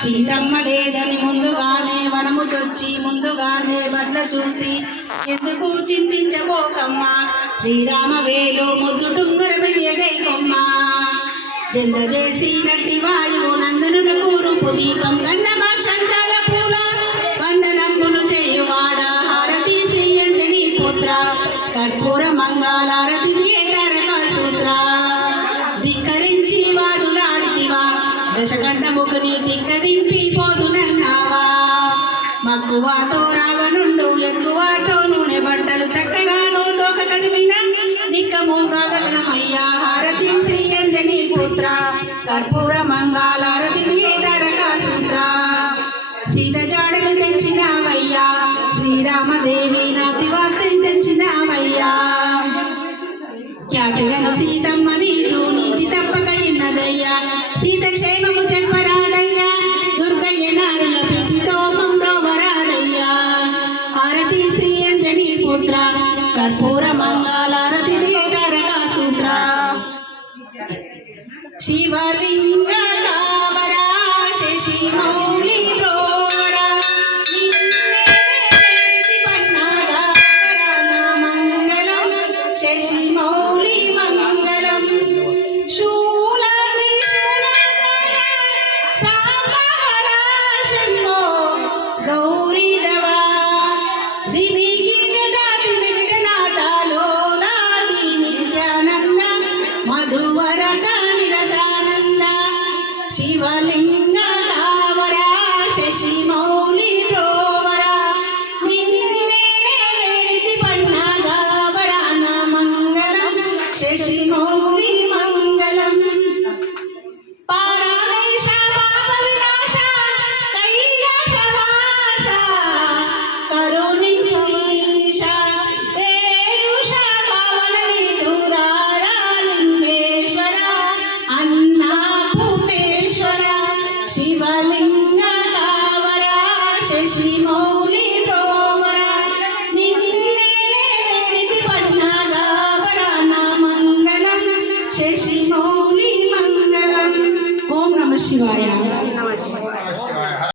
సీతమ్మ లేదని ముందుగానే వనము చొచ్చి ముందుగానే బట్ల చూసి ఎందుకు చింతించబోకమ్మ శ్రీరామ వేలు ముద్దుటుంగర వెలియగై కొమ్మ జంత చేసి నట్టి వాయువు నందనులకు రూపు దీపం గంధమాక్షంతాల పూల వందనంబులు చేయువాడ హారతి శ్రీ అంజనీ పుత్ర కర్పూర మంగళారతి తారక సూత్ర ధిక్కరించి వాదులాడితివా దశకంఠముఖుని దిక్కదింపి పోదునన్నావా మక్కువతో రావణుండు ఎక్కువతో నూనె బట్టలు చక్కగాను తోక కదిమిన నిక్కమోగా గగనమయ్యా హారతి శ్రీ అంజనీ పుత్ర కర్పూర మంగళారతి తారక సూత్ర సీత జాడలు తెచ్చినావయ్యా శ్రీరామదేవి నాతివార్తె తెచ్చినావయ్యా ఖ్యాతిగను సీతమ్మ నీదు నీతి తప్పక ఇన్నదయ్యా సీత క్షేమము చెప్పరాదయ్యా దుర్గయ్య నారుల ప్రీతితో మమ్రోవరాదయ్యా హారతి శ్రీ అంజనీ పుత్ర కర్పూర మంగళారతి తారక సూత్ర శివలింగ కావరా శశి మౌళి రోవరా మంగళం శశి మౌళి మంగళం శూల సాంబహరాశంభో గౌరీదవా దివిగిటదాతి విఘటనాథలో నాది నిత్యానంద మధువరద నిరతానంద శివలింగ కావరా శశి మౌళి రోవరా నిన్నే వేడితి పన్నాగావరా నా మంగళం శశి మౌళి మంగళం పారాణేశ పాప వినాశ కైలాసవాస కరుణించు ఈశ తేజుష పవన నిధురారా లింగేశ్వర అన్నపూర్ణేశ్వర శివలింగ కావరా శశి మౌళి